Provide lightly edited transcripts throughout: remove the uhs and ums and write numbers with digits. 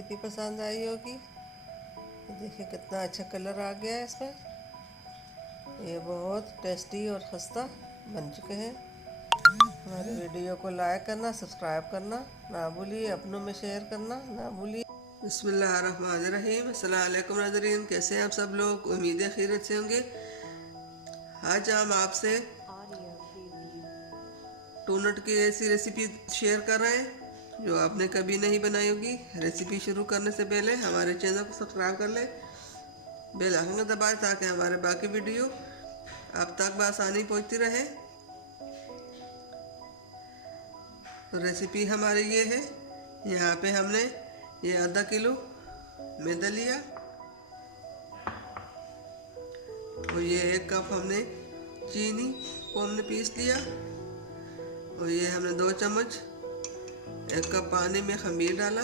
Recipe पसंद आई होगी। देखिए कितना अच्छा कलर आ गया है इसमें। ये बहुत टेस्टी और खस्ता बन चुके हैं। हमारे वीडियो को लाइक करना, सब्सक्राइब करना ना भूलिए, अपनों में शेयर करना ना भूलिए। बिस्मिल्लाहिर्रहमानिर्रहीम। अस्सलाम वालेकुम नाज़रीन, कैसे हैं आप सब लोग? उम्मीद है खैरियत से होंगे। आज हम आपसे टोनट की ऐसी रेसिपी शेयर कर रहे हैं जो आपने कभी नहीं बनाई होगी। रेसिपी शुरू करने से पहले हमारे चैनल को सब्सक्राइब कर लें, बेल आइकन दबाएं ताकि हमारे बाकी वीडियो आप तक बआसानी पहुंचती रहे। तो रेसिपी हमारी ये है। यहाँ पे हमने ये आधा किलो मैदा लिया और ये 1 कप हमने चीनी को हमने पीस लिया और ये हमने 2 चम्मच 1 कप पानी में खमीर डाला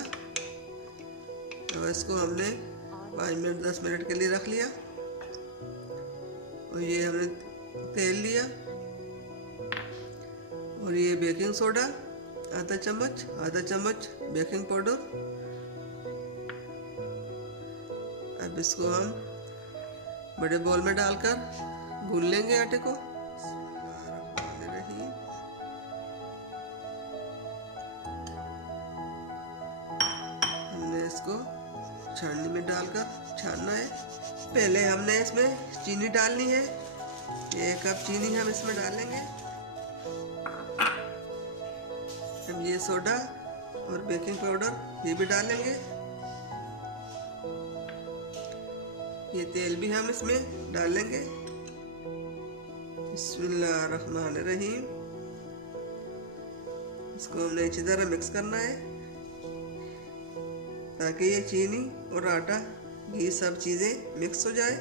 और इसको हमने 5 मिनट 10 मिनट के लिए रख लिया। और ये हमने तेल लिया और ये बेकिंग सोडा आधा चम्मच बेकिंग पाउडर। अब इसको हम बड़े बोल में डालकर गूंद लेंगे आटे को। हमने इसको छाननी में डालकर छानना है। पहले हमने इसमें चीनी डालनी है। 1 कप चीनी हम इसमें डालेंगे। अब ये सोडा और बेकिंग पाउडर ये भी डालेंगे। ये तेल भी हम इसमें डालेंगे। बिस्मिल्लाहिर्रहमानिर्रहीम। इसको हमने अच्छी तरह मिक्स करना है ताकि ये चीनी और आटा घी सब चीज़ें मिक्स हो जाए।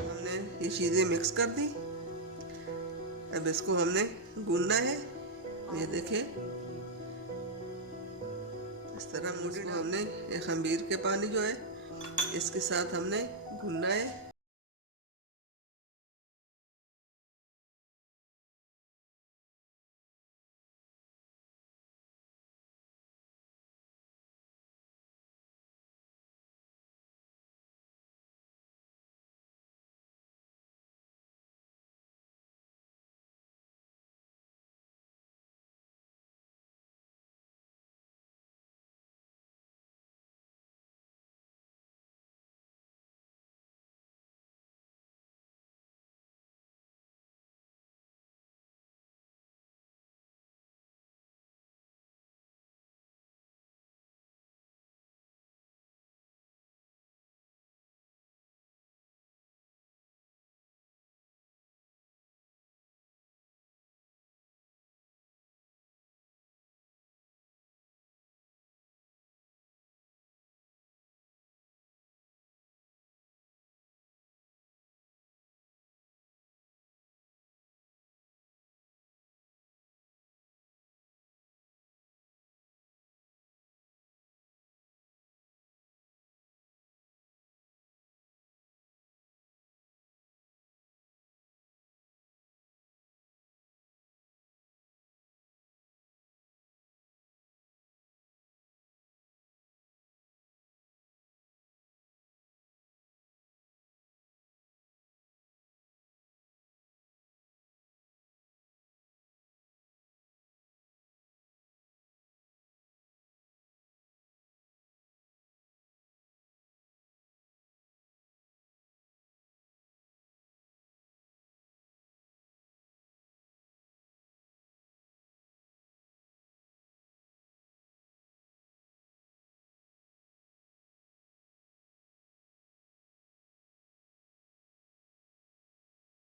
हमने ये चीज़ें मिक्स कर दी। अब इसको हमने गूंदना है। ये देखिए इस तरह मोटी हमने ये खमीर के पानी जो है इसके साथ हमने गूंदना है।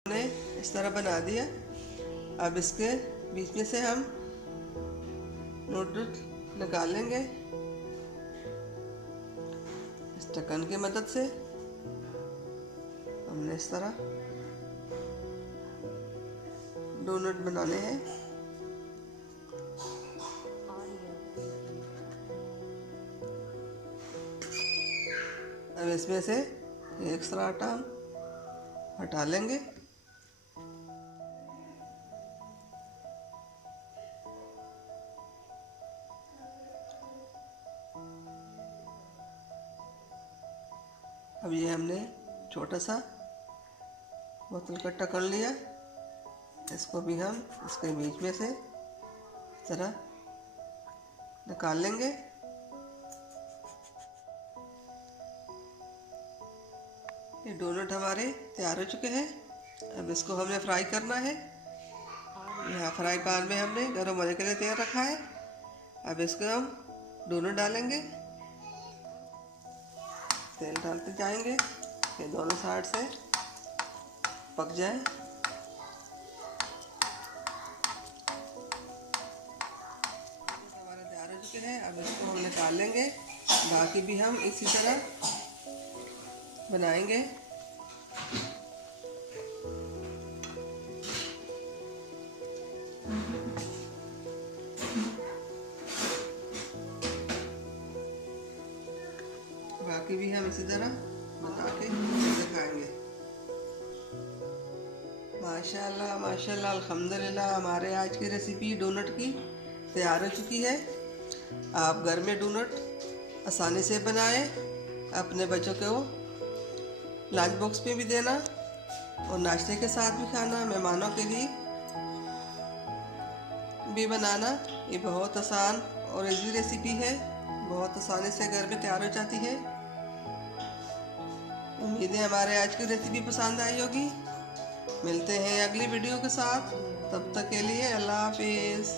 हमने इस तरह बना दिया। अब इसके बीच में से हम नूडल्स निकालेंगे इस ढक्कन की मदद से। हमने इस तरह डोनट बनाने हैं। अब इसमें से एक्स्ट्रा आटा हम हटा लेंगे। अब ये हमने छोटा सा बोतल इकट्ठा कर लिया। इसको भी हम इसके बीच में से इस तरह निकाल लेंगे। ये डोनट हमारे तैयार हो चुके हैं। अब इसको हमने फ्राई करना है। यहाँ फ्राई पैन में हमने गर्म होने के लिए तैयार रखा है। अब इसको हम डोनट डालेंगे, तेल डालते जाएंगे कि दोनों साइड से पक जाए। हमारे तैयार हो चुके हैं। अब इसको हम निकाल लेंगे। बाकी भी हम इसी तरह बनाएंगे। बाकी भी हम इसी तरह बना के दिखाएंगे। माशाल्लाह माशाल्लाह अल्हम्दुलिल्लाह, हमारे आज की रेसिपी डोनट की तैयार हो चुकी है। आप घर में डोनट आसानी से बनाएं। अपने बच्चों को लंच बॉक्स में भी देना और नाश्ते के साथ भी खाना, मेहमानों के लिए भी बनाना। ये बहुत आसान और इजी रेसिपी है, बहुत आसानी से घर में तैयार हो जाती है। उम्मीद है हमारे आज की रेसिपी पसंद आई होगी। मिलते हैं अगली वीडियो के साथ, तब तक के लिए अल्लाह हाफिज़।